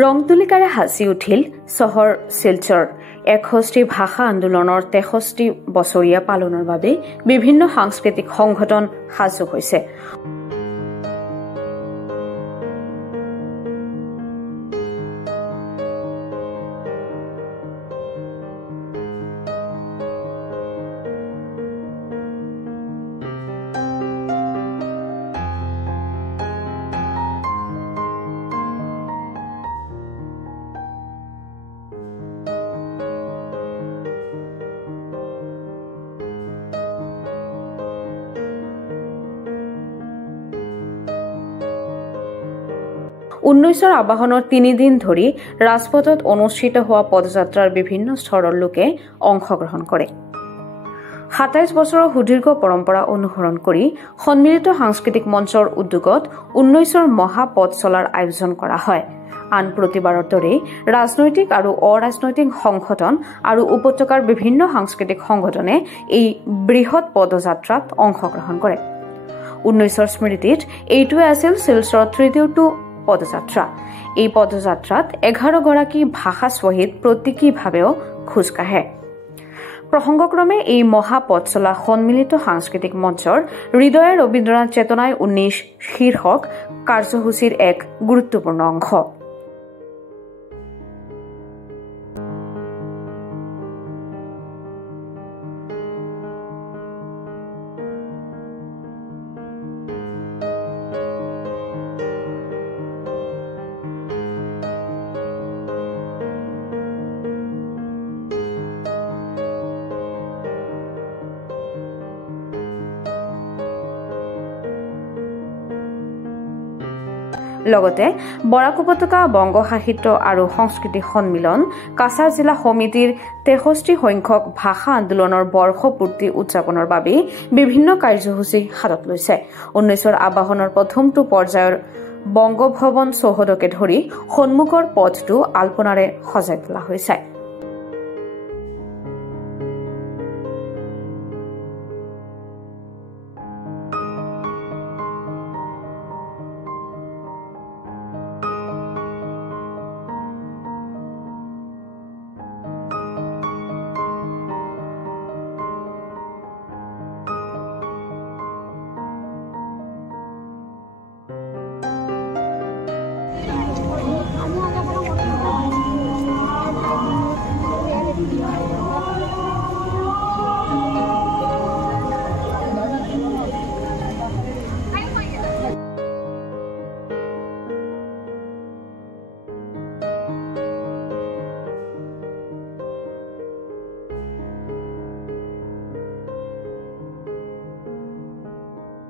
ৰংতুলিকাৰে হাসি উঠিল চহৰ শিলচৰ 61 ভাষা আন্দোলনৰ 63 বছৰীয়া পালনৰ বাবে বিভিন্ন সাংস্কৃতিক সংগঠন সাজু হৈছে। 19ৰ আবাহনৰ 3 দিন ধৰি ৰাজপথত অনুষ্ঠিত হোৱা পদযাত্ৰাৰ বিভিন্ন স্তৰৰ লোকে অংশগ্ৰহণ কৰে। 27 বছৰৰ সুদীৰ্ঘ পৰম্পৰা অনুসৰণ কৰি সন্মিলিত সাংস্কৃতিক মঞ্চৰ উদ্যোগত 19ৰ মহাপথ চলাৰ আয়োজন কৰা হয়। আন প্ৰতিবাৰৰ দৰে ৰাজনৈতিক আৰু অৰাজনৈতিক সংগঠন আৰু উপত্যকাৰ বিভিন্ন সাংস্কৃতিক সংগঠনে এই বৃহৎ পদযাত্ৰাত অংশগ্ৰহণ কৰে। 19ৰ স্মৃতিত এইটোৱে আছিল শিলচৰৰ তৃতীয়টো পদযাত্ৰা। এই পদযাত্ৰাত 11 গৰাকী ভাষা শ্বহীদ প্ৰতীকীভাৱেও খোজ কাঢ়ে। প্ৰসংগক্ৰমে এই মহাপথ চলা সন্মিলিত সাংস্কৃতিক মঞ্চৰ হৃদয়ে ৰবীন্দ্ৰনাথ চেতনাই 19 শীৰ্ষক কাৰ্যসূচীৰ এক গুৰুত্বপূৰ্ণ অংশ। লগতে বৰাক উপত্যকা বংগ সাহিত্য আৰু সংস্কৃতি সন্মিলন কাছাৰ জিলা সমিতিৰ 63 সংখ্যক ভাষা আন্দোলনৰ বৰ্ষপূৰ্তি উদযাপনৰ বাবে বিভিন্ন কাৰ্যসূচী হাতত লৈছে। 19ৰ আবাহনৰ প্ৰথমটো পৰ্যায়ৰ বংগভৱন চৌহদকে ধৰি সন্মুখৰ পথটো আলপনাৰে সজাই তোলা হৈছে।